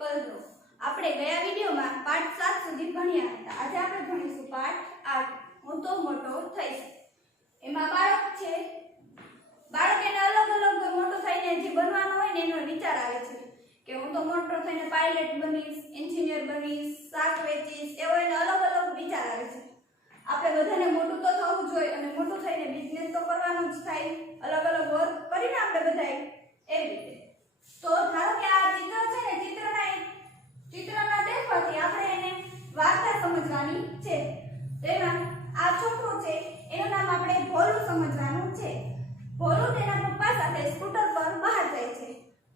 કલરો. આપણે ગયા વિડિયોમાં પાઠ 7 સુધી ભણ્યા હતા. આજે આપણે ભણીશું પાઠ 8 હું તો મોટો થઈશ. એમાં બાળક છે, બાળક એને અલગ અલગ મોટો થઈને જે બનવાનું હોય ને એનો વિચાર આવે છે કે હું તો મોટો થઈને પાયલટ બનીશ, એન્જિનિયર બનીશ, શાક વેચીશ, એવો એનો અલગ અલગ વિચાર આવે છે. આપણે બધાને મોટું તો થવું જોઈએ અને મોટું થઈને બિઝનેસ તો કરવાનો જ થાય, અલગ અલગ વર્ક કરીને આપણે બધાય એવી રીતે. તો ધારો કે આ ચિત્ર છે ને, ચિત્રના દેખવાથી આપણે એને વાર્તા સમજવાની છે. તેમાં આ છોકરો છે એનું નામ આપણે ભોલું સમજવાનું છે. ભોલું તેના પપ્પા સાથે સ્કૂટર પર બહાર જાય છે.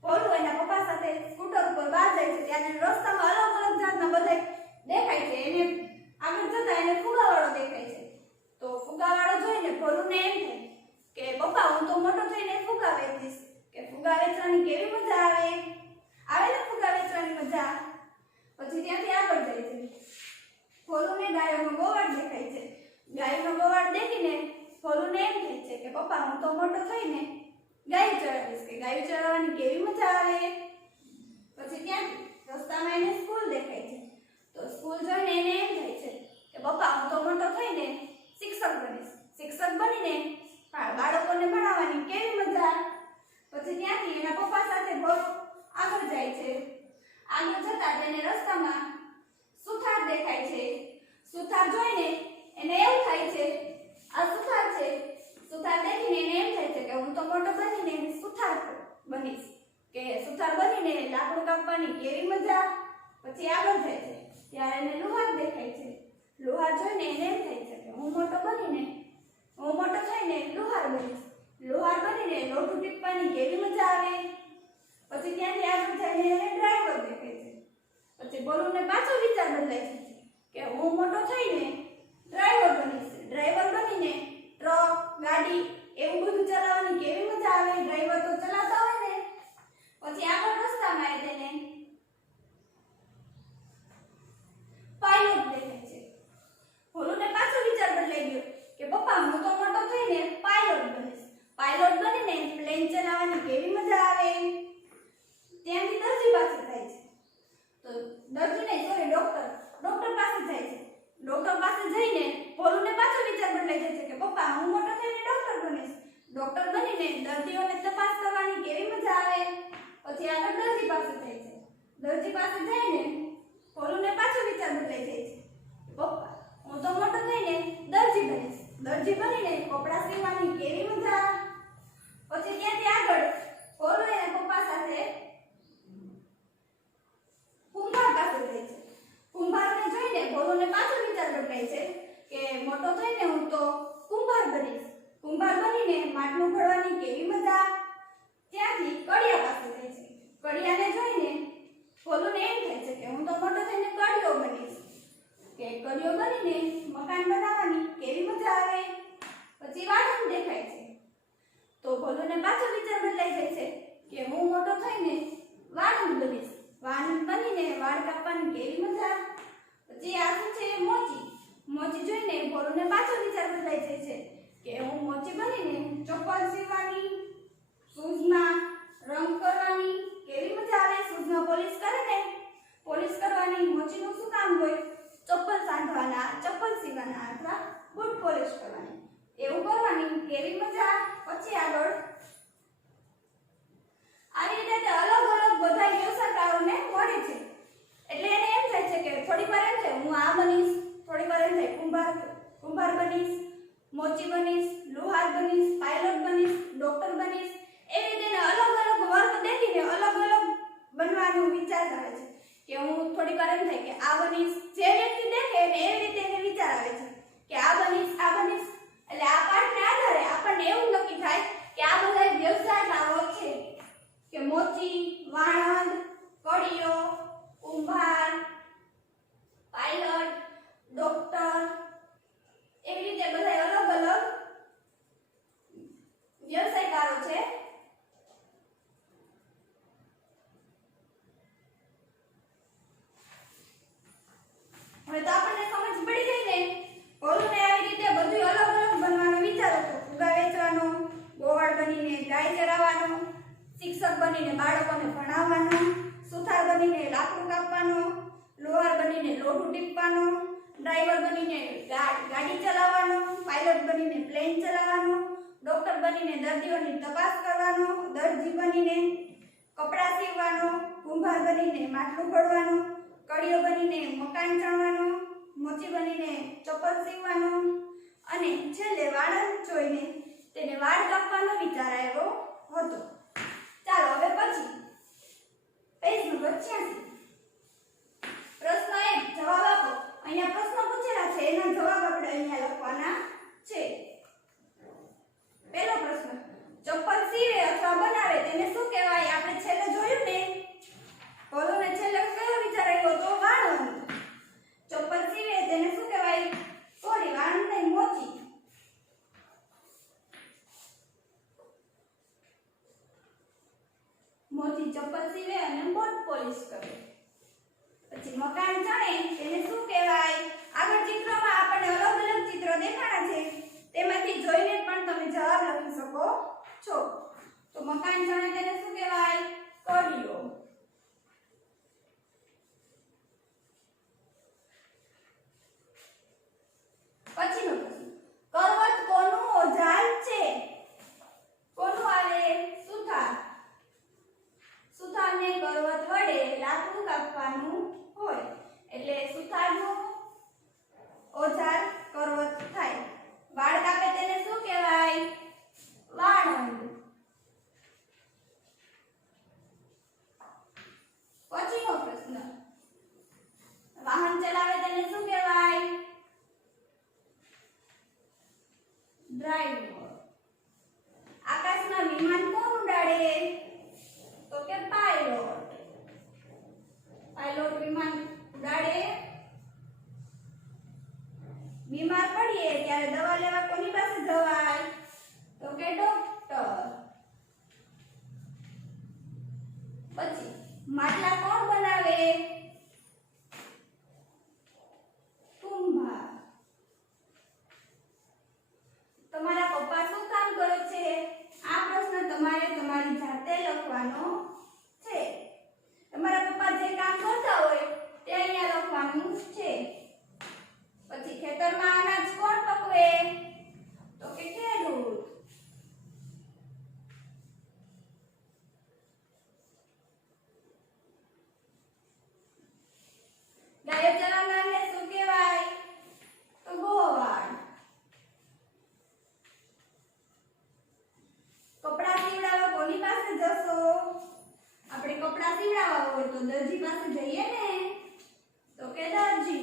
ભોલું એના પપ્પા સાથે સ્કૂટર પર બહાર જાય છે ત્યારે રસ્તામાં અલગ અલગ જાતના બધા દેખાય છે. એને આગળ જતા એને ફુગાવાળો દેખાય છે. તો ફુગાવાળો જોઈને ભોલુંને એમ થાય કે પપ્પા હું તો મોટો થઈને ફુગા વેચીશ. કે ફુગા વેચવાની કેવી મજા આવે ને ફુગા વેચવાની મજા. પછી ત્યાંથી આગળ જાય છે. ભોલુંને ગાયોનો ગોવાળ દેખાય છે. ગાયનો ગોવાળ દેખીને ભોલુંને એમ થાય છે કે પપ્પા હું તો મોટો થઈને ગાય ચરાવીશ. કે ગાય ચરાવવાની કેવી મજા આવે. પછી ત્યાંથી રસ્તામાં એને સ્કૂલ દેખાય છે. તો સ્કૂલ જોઈને એને એમ થાય છે કે પપ્પા હું તો મોટો થઈને શિક્ષક બનીશ. શિક્ષક બનીને બાળકોને ભણાવવાની કેવી મજા. પછી ત્યાંથી એના પપ્પા સાથે ભોલું આગળ જાય છે. આગળ જતા તેને રસ્તામાં સુથાર દેખાય છે. સુથાર જોઈને એને એવું થાય છે આ સુથાર છે. સુથાર દેખીને એને એમ થાય છે કે હું તો મોટો બનીને સુથાર બનીશ. કે સુથાર બનીને લાકડું કાપવાની કેવી મજા. પછી આગળ જાય છે ત્યારે એને લુહાર દેખાય છે. લુહાર જોઈને એને એમ થાય છે કે હું મોટો થઈને લુહાર બનીશ. લુહાર બનીને લોઢું ટીપવાની કેવી મજા આવે. પછી ત્યાંથી આગળ જઈને એને ડ્રાઈવર દેખાય છે. પછી ભોલુંને પાછો વિચાર બદલાય છે કે હું મોટો થઈને ડ્રાઈવર બનીશ. ડ્રાઈવર બનીને ટ્રક, ગાડી એવું બધું ચલાવવાની કેવી મજા આવે. ડ્રાઈવર તો ચલાવતા હોય ને. પછી આગળ રસ્તામાં તેને પાયલોટ દેખાય છે. ભોલુંને પાછો વિચાર બદલાઈ ગયો કે પપ્પા હું તો મોટો થઈને પાયલોટ બનીશ. પાયલોટ બનીને પ્લેન ચલાવવાની કેવી મજા આવે. ત્યાંથી દરજી પાસે જાય છે. તો દરજી નહીં સોરી ડોક્ટર પાસે જાય છે. ડોક્ટર પાસે જઈને ભોલુંને પાછો વિચાર બદલાઈ જાય છે કે પપ્પા હું મોટો થઈને ડોક્ટર બનીશ. ડોક્ટર બનીને દર્દીઓને તપાસ કરવાની કેવી મજા આવે. પછી આગળ દરજી પાસે જાય છે. દરજી પાસે જઈને ભોલુંને પાછો વિચાર બદલાઈ જાય છે પપ્પા હું તો મોટો થઈને દરજી બનીશ. દરજી બનીને કપડાં સીવવાની કેવી મજા. પછી ત્યાંથી આગળ ભોલું એના પપ્પા સાથે કુંભાર પાસે જાય છે. કુંભારને જોઈને ભોલુંને પાછો વિચાર બદલાય છે કે મોટો થઈને હું તો કુંભાર બનીશ. કુંભાર બનીને માટલું ઘડવાની કેવી મજા. ત્યાંથી કડિયા પાસે જાય છે. કડિયાને જોઈને ભોલુંને એમ થાય છે કે હું તો મોટો થઈને કડિયો બનીશ. કે કડિયો બનીને મકાન બનાવવાની કેવી મજા આવે. પછી વાહન દેખાય છે. તો ભોલુંને પાછો વિચાર બદલાઈ જાય છે કે હું મોટો થઈને વાહન બનીશ. વાહન બનીને વાળ કાપવાની કેવી મજા. પછી આ શું છે મોચી. મોચી જોઈને ભોલુંને પાછો વિચાર બદલાઈ જાય છે કે હું મોચી બનીને ચપ્પલ સીવવાની, શૂઝમાં રંગ કરવાની કેવી મજા આવે. શૂઝમાં પોલિશ કરે ને, પોલિશ કરવાની. મોચીનું શું કામ હોય? ચપ્પલ સાંધવાના, ચપ્પલ સીવવાના અથવા બૂટ પોલિશ કરવાની એવું કરવાની કેવી મજા. પછી આગળ આવી રીતે અલગ અલગ બધા વ્યવસાયકારોને મળે છે. એટલે એને એમ થાય છે કે થોડી વાર એમ થાય હું આ બનીશ, થોડી વાર એમ થાય કુંભાર બનીશ, મોચી બનીશ, લુહાર બનીશ, પાયલોટ બનીશ, ડોક્ટર બનીશ. એવી રીતે એને અલગ અલગ વર્ક દેખીને અલગ અલગ બનવાનું વિચાર આવે છે કે હું થોડી વાર એમ થાય કે આ બનીશ. જે વ્યક્તિ દેખે એને એવી રીતે એને વિચાર આવે છે કે આ બનીશ. એટલે આ પાઠને આધારે આપણને એવું નક્કી થાય કે આ બધા વ્યવસાયકારો છે કે મોચી, વાણંદ, કડિયો, કુંભાર, પાયલટ, ડોક્ટર એવી રીતે બધા અલગ અલગ વ્યવસાયકારો છે. હવે તો આપણને સમજ પડી ગઈ ને. ભોલુંને આવી રીતે બધું અલગ અલગ બનવાનો વિચાર હતો. ફુગા વેચવાનો, ગોવાળ બનીને ગાય ચરાવવાનો, શિક્ષક બનીને બાળકોને ભણાવવાનો, સુથાર બનીને લાકડું કાપવાનો, લોહાર બનીને લોઢું ટીપવાનો, ડ્રાઈવર બનીને ગાડી ચલાવવાનો, પાયલટ બનીને પ્લેન ચલાવવાનો, ડોક્ટર બનીને દર્દીઓની તપાસ કરવાનો, દરજી બનીને કપડાં સીવવાનો, કુંભાર બનીને માટલું ઘડવાનો, કડિયો બનીને મકાન ચણવાનો, મોચી બનીને ચપ્પલ સીવવાનો અને છેલ્લે વાળંદ જોઈને તેને વાળ કાપવાનો વિચાર આવ્યો હતો. ચાલો હવે પછી પેજ નંબર 86 પ્રશ્ન 1 જવાબ આપો. અહીંયા પ્રશ્ન પૂછેલા છે એના જવાબ આપણે અહીંયા લખવાના છે. પહેલો પ્રશ્ન, ચપ્પલ સીવે અથવા બનાવે તેને શું કહેવાય? આપણે છેલ્લે જોયું ને, ભોલુને છેલ્લે કયો વિચાર આવ્યો તો? વાળંદ. ચપ્પલ સીવે તેને શું કહેવાય? સોરી, વાળંદ નહીં, મોચી. મોચી ચપ્પલ સીવે અને બોટ પોલિશ કરે. પછી મકાન ચણે તેને શું કહેવાય? આગળ ચિત્રમાં આપણને અલગ અલગ ચિત્ર દેખાણા છે, તેમાંથી જોઈને પણ તમે જવાબ લખી શકો છો. તો મકાન ચણે તેને શું કહેવાય? કડિયો. પછીનો પ્રશ્ન, કરવત કોનું ઓજાર છે? કોનું આવે? સુથાર. સુથારને કરવત વડે લાકડું કાપવાનું હોય એટલે સુથારનું ઓજાર કરવત થાય. વાળ કાપે તેને શું કહેવાય? વાળંદ. પછીનો પ્રશ્ન, વાહન ચલાવે તેને શું કહેવાય? ડ્રાઈવર. આકાશમાં વિમાન કોણ ઉડાડે? તો કે પાયલોટ. પાયલોટ વિમાન ઉડાડે. બીમાર પડીએ ત્યારે દવા લેવા કોની પાસે જવાય? તો કે ડોક્ટર. પછી માટલા કોણ બનાવે? કુંભાર. તમારા પપ્પા શું કામ કરે છે? આ પ્રશ્ન તમારે તમારી જાતે લખવાનો છે. તમારા પપ્પા જે કામ કરતા હોય તે અહીંયા લખવાનું છે. પછી ખેતરમાં અનાજ કોણ પકવે? તો કે ખેડૂત. ગાયો ચરાવનારને શું કહેવાય? તો ગોવાળ. કપડાં સીવડાવવા કોની પાસે જશો? આપણે કપડાં સીવડાવવા હોય તો દરજી પાસે જઈએ ને, તો કે દરજી.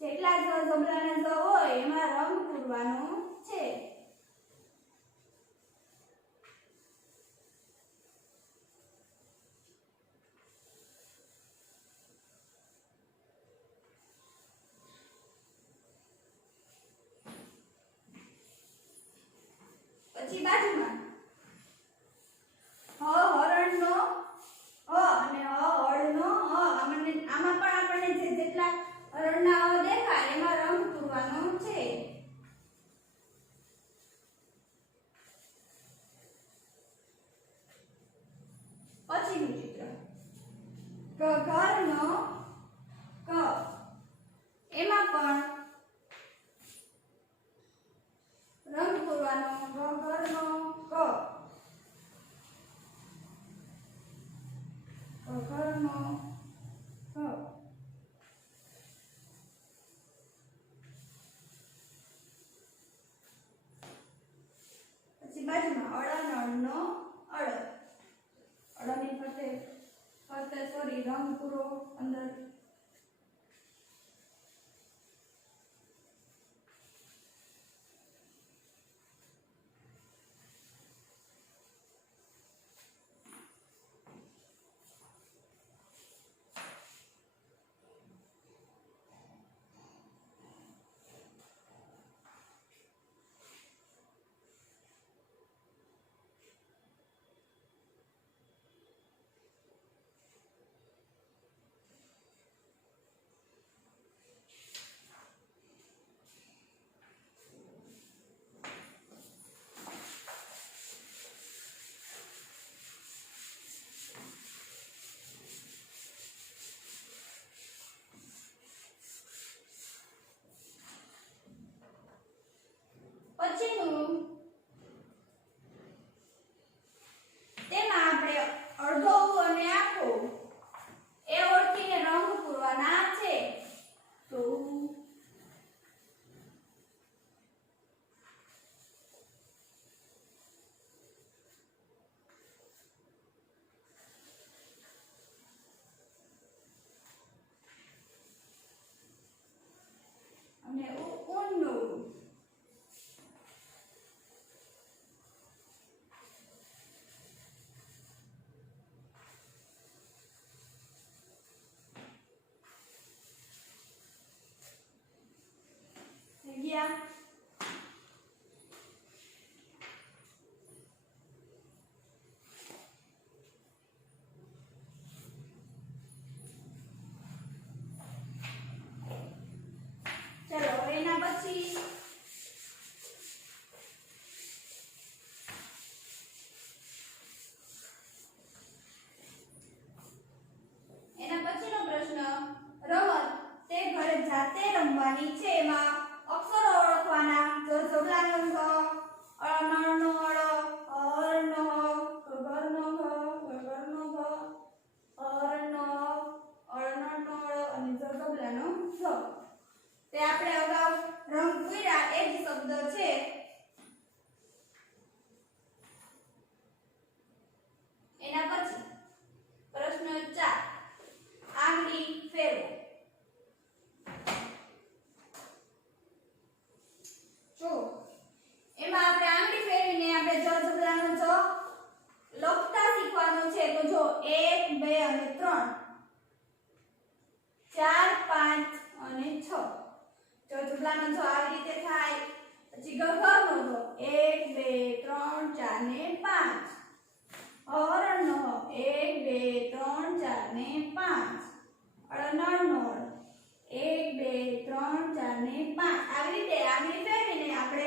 જેટલા જબલાના જ હોય એમાં રંગ પૂરવાનો છે. પછી બાજુમાં હરણનો અને હળનો આમાં પણ આપણને જેટલા હરણના દેખાય એમાં રંગ પૂરવાનો છે. પછીનું ચિત્ર ઘરનો ક, એમાં પણ રંગ પૂરવાનો ઘરનો ક, ઘરનો ક. નો અળ અળની ફરતે ફરતે સોરી રંગ પૂરો અંદર પછીનું તેમાં આપણે અડધો અને આખો એ ઓળખીને રંગ પૂરવાના છે. તો અને ઊંડું ગયા. ચલો એના પછી પછીનો પ્રશ્ન રમત તે ઘરે જાતે રમવાની છે. એમાં અક્ષરો ઓળખવાના. જોજોબલાનો ઘ, અળનળનો અળ, અરનો ગગરનો ઘ, ગગરનો ઘ, અરનો અળનળનો અળ અને જોજોબલાનો ઝ. તે આપણે અગાઉ રંગ પૂર્યા એ જ શબ્દ છે. એના પછી પ્રશ્ન 4 આંગળી ફેરવો. જો એમાં આપણે આંગળી ફેરવીને આપણે જોજોબલાનો જ લખતા શીખવાનું છે. તો જો 1 2 અને 3 4 5 અને 6 જોજોબલાનો જ આવી રીતે થાય. પછી ગગરનો જો 1 2 3 4 ને 5 અરણનો 1 2 3 4 ને 5 અળનળનો 1 2 3 4 ને 5 આવી રીતે આંગળી ફેરવીને આપણે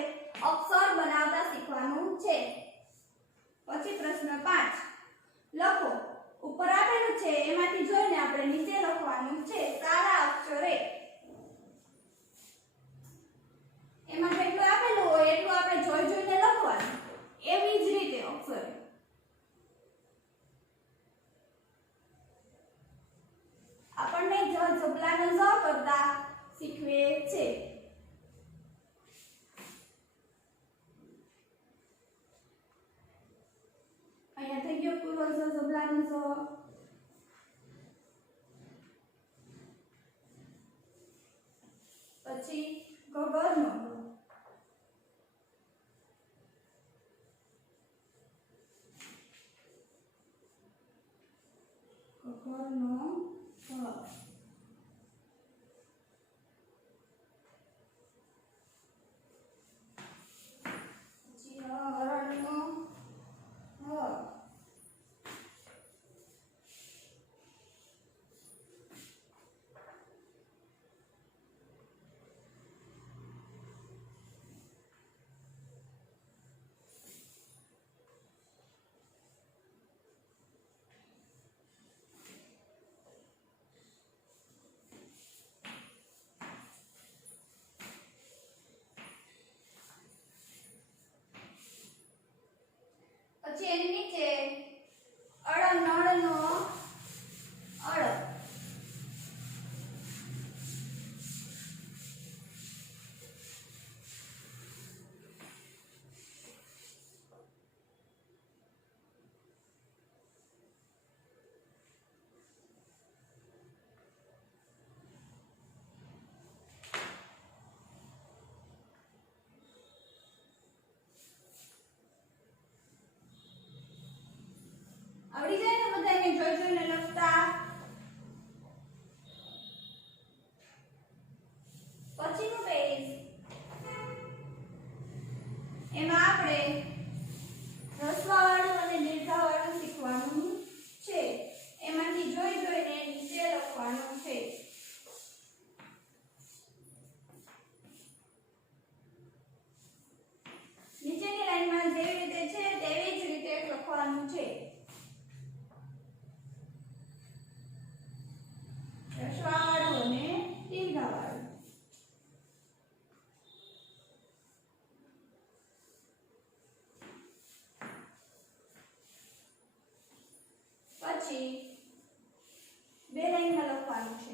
અક્ષર બનાવતા શીખવાનું છે. પછી પ્રશ્ન 5 લખો. ઉપર આપેલું છે એમાંથી જોઈને આપણે નીચે લખવાનું છે સારા અક્ષરે. એમાં જેટલું આપેલું હોય એટલું આપણે જોઈને લખવાનું. એવી જ રીતે અક્ષર આપણને જોજોબલાનો ઝ કરતા શીખવે છે. અહીંયા થઈ ગયો પૂરો જોજોબલાનો ઝ. પછી ગગરનો ગગરનો પછી હરણનો હ. આવડી જાય ને બધાને જોઈ જોઈને લખતા. પછીનું પેજ એમાં આપણે રસવાવાળું અને દીર્ઘાવાળું શીખવાનું છે. એમાંથી જોઈ જોઈને નીચે લખવાનું છે. નીચેની લાઈનમાં જેવી રીતે છે તેવી જ રીતે લખવાનું છે. રસવાવાળું અને દીર્ઘાવાળું. પછી બે લાઈનમાં લખવાનું છે.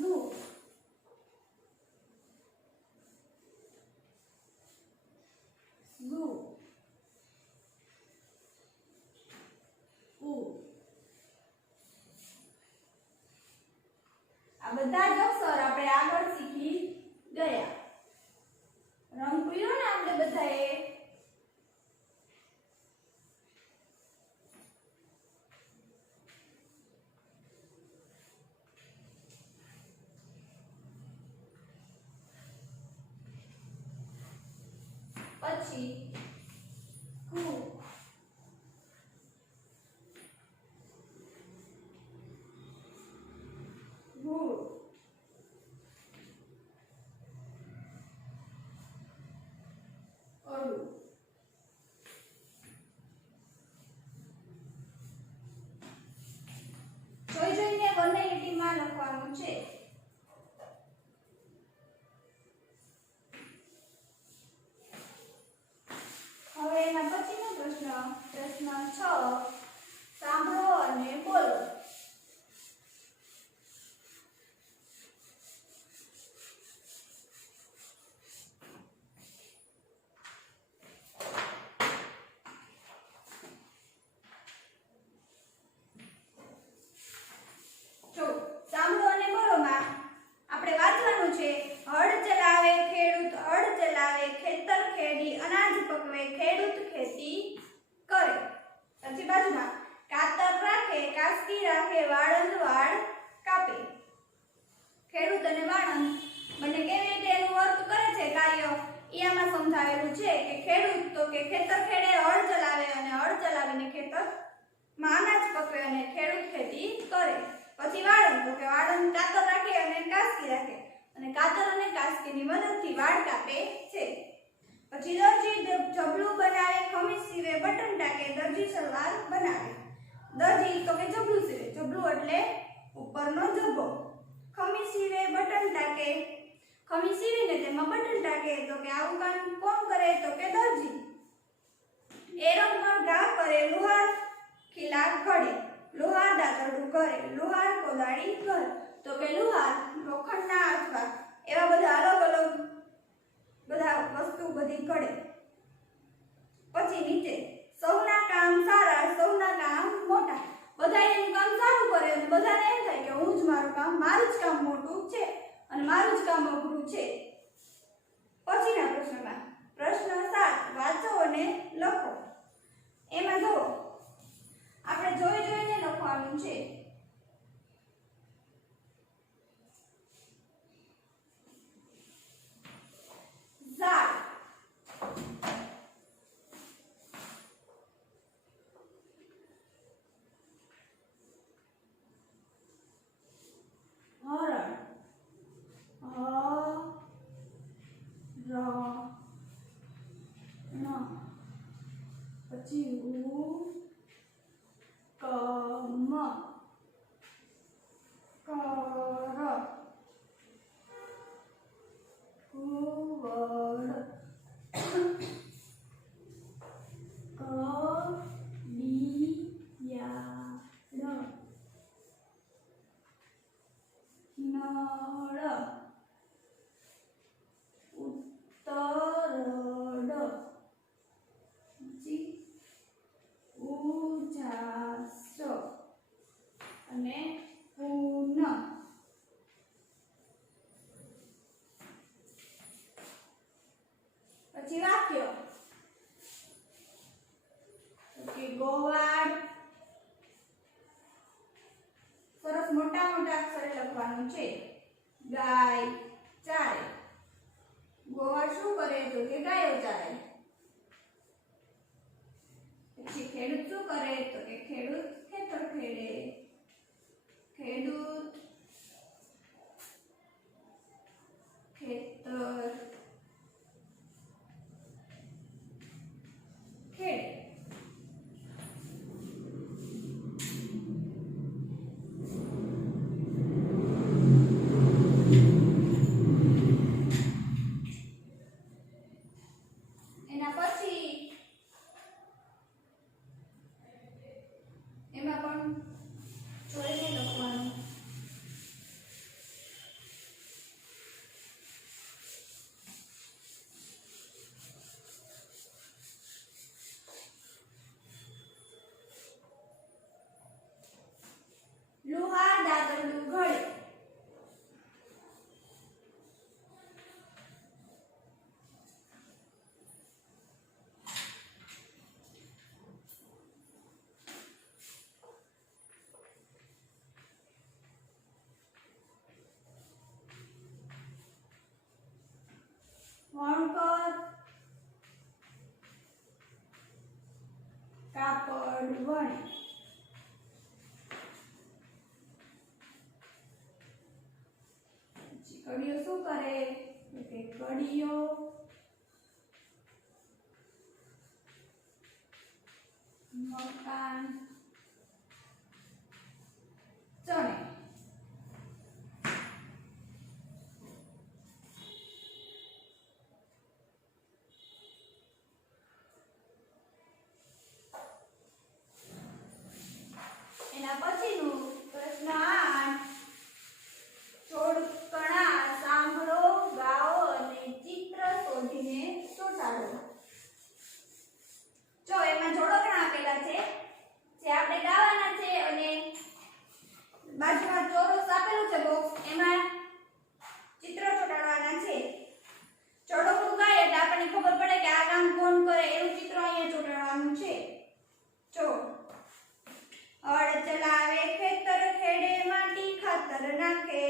Zoo. Zoo. આ બધા જ અક્ષર આપણે આગળ શીખી ગયા. રંગ પીળો ને આપણે બધાએ. પછી કુ ગુડ અરુ જોઈ જોઈને બંને લીટીમાં લખવાનું છે. હવે એના પછીનો પ્રશ્ન 6 સાંભળો અને બોલો. સાંભળો અને બોલો માં આપણે વાંચવાનું છે. હળ ચલાવે ખેડૂત હળ ચલાવે, ખેતર ખેડી અનાજ પકવે, ખેડૂત ખેતી કરે. પછી બાજુમાં કાતર રાખે, કાસ્કી રાખે, વાળંદ વાળ કાપે. ખેડૂત અને વાળંદ બંને કેવી રીતે એનું વર્ક કરે છે કાર્ય એ આમાં સમજાવેલું છે કે ખેડૂત તો કે ખેતર ખેડે, હળ ચલાવે અને હળ ચલાવીને ખેતરમાં અનાજ પકવે અને ખેડૂત ખેતી કરે. પછી વાળંદ તો કે વાળંદ કાતર રાખે અને કાસ્કી રાખે અને કાતર અને કાસ્કીની મદદથી વાળ કાપે છે. પછી દરજી જબલું બનાવે, ખમીસ સીવે, બટન ટાકે, દરજી સલવાર બનાવે. દરજી તો કે જબલું સીવે, જબલું એટલે ઉપરનો જબ્બો. ખમીસ સીવે, બટન ટાકે, ખમીસ સીવીને તેમાં બટન ટાકે. તો કે આવું કામ કોણ કરે? તો કે દરજી. એરમ પર ઘા કરે, લુહાર ખીલા ઘડે, લુહાર દાતરડું કરે, લુહાર કોદાળી ઘર. તો કે લુહાર લોખંડના અથવા એવા બધા અલગ અલગ બધા વસ્તુ બધી ઘડે. પછી નીચે સૌના કામ સારા, સૌના કામ મોટા. બધા એનું કામ સારું કરે અને બધાને એમ થાય કે હું જ મારું જ કામ મોટું છે અને મારું જ કામ અઘરું છે. પછીના પ્રશ્નમાં પ્રશ્ન 7 વાંચો અને લખો. એમાં જો આપણે જોઈ જોઈને લખવાનું છે. ઝાડ, હરણ, પછી કમ, કર, પછી વાક્ય કે ગોવાળ સરસ મોટા મોટા અક્ષરે લખવાનું છે ગાય ચારે ગોવાળ શું કરે તો કે ગાયો ચારે પછી ખેડૂત શું કરે તો કે ખેડૂત ખેતર ખેડે ખેડૂત ખેતર ખેડે એના પછી એમાં પણ જોઈને લખવાનું લુહાર દાદરડું ઘડે વણકર કાપડ વણે કડીઓ શું કરે તો કે કડીઓ મકાન ચણે એના પછીનું પ્રશ્ન 8 જોડકણા સાંભળો ગાઓ અને ચિત્ર શોધીને ચોંટાડો જો એમાં જોડકણા આપેલા છે જે આપણે ગાવાના છે અને બાજુમાં ચોરસ આપેલું છે બોક્સ એમાં ચિત્ર ચોંટાડવાના છે જોડકણું ગાય એટલે આપણને ખબર પડે કે આ કામ કોણ કરે એવું ચિત્ર અહીંયા ચોંટાડવાનું છે જો હળ ચલાવે ખેતર ખેડે માટી ખાતર નાખે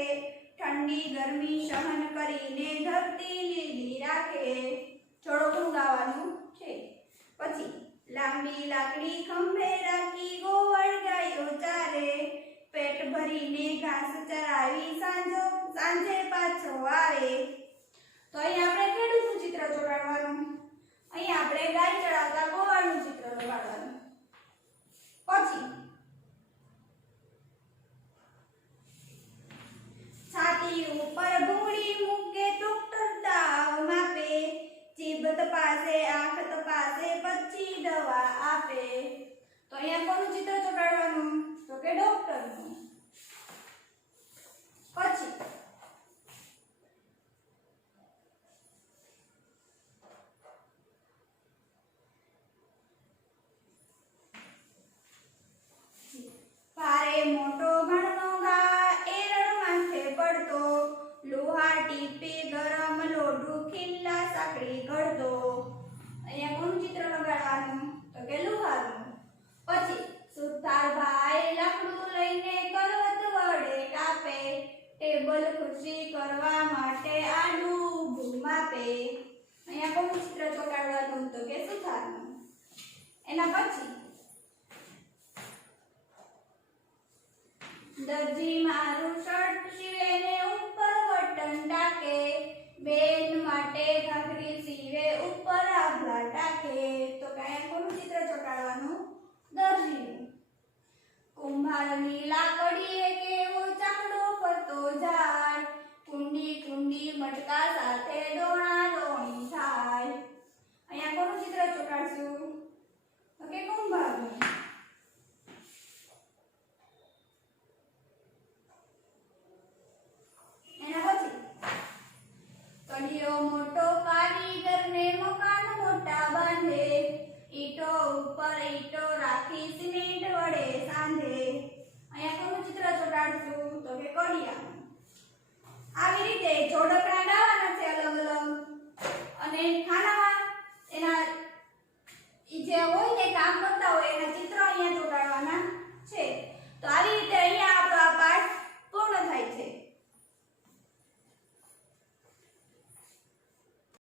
ઠંડી ગરમી સહન કરીને ધરતી લીલી રાખે જોડકણું ગાવાનું છે પછી લાંબી લાકડી ખંભે રાખી ગોવાળ ગાયો ચારે પેટ ભરીને ઘાસ ચરાવી સાંજે પાછો આવે તો અહીં આપણે ખેડૂતનું ચિત્ર ચોંટાડવાનું અહીં આપણે ગાય ચરાવતા ગોવાળનું ચિત્ર ચોંટાડવાનું પછી છાતી ઉપર ભૂંગળી મૂકે ડોક્ટર તાવ માપે જીભ તપાસે આંખ તપાસે પછી દવા આપે તો અહીંયા કોનું ચિત્ર ચોંટાડવાનું તો કે ડોક્ટરનું પછી ભારે મોટો ઘણનો ગા એરણ માથે પડતો લોહા ટીપે ગરમ લોઢું ખીલ્લા સાંકળી ગળતો અહીંયા કોનું ચિત્ર લગાડવાનું તો કે લુહારનું પછી સુથાર ભાઈ લાકડું લઈને કરવત વડે કાપે ટેબલ ખુરશી કરવા માટે આડું માપે અહીંયા કોનું ચિત્ર ચોંટાડવાનું તો કે સુથારનું એના પછી દરજી મારું શર્ટ સીવે ને ઉપર બટન ટાકે બેન માટે ઘાઘરી સીવે ઉપર આભલા ટાકે તો કયા કોનું ચિત્ર ચોંટાડવાનું દરજીનું કુંભારની લાકડીએ કેવો ચાકડો ફરતો જાય કુંડી કુંડી મટકા સાથે દોણા દોણી થાય અહીંયા કોનું ચિત્ર ચોંટાડશું તો કે કુંભારનું કડીઓ મોટો કારીગર ને મકાન મોટા બાંધે ઈટો ઉપર ઈટો રાખી સિમેન્ટ વડે સાંધે અહીંયા કોનું ચિત્ર ચોંટાડશું તો કે કડિયાનું આવી રીતે જોડકણા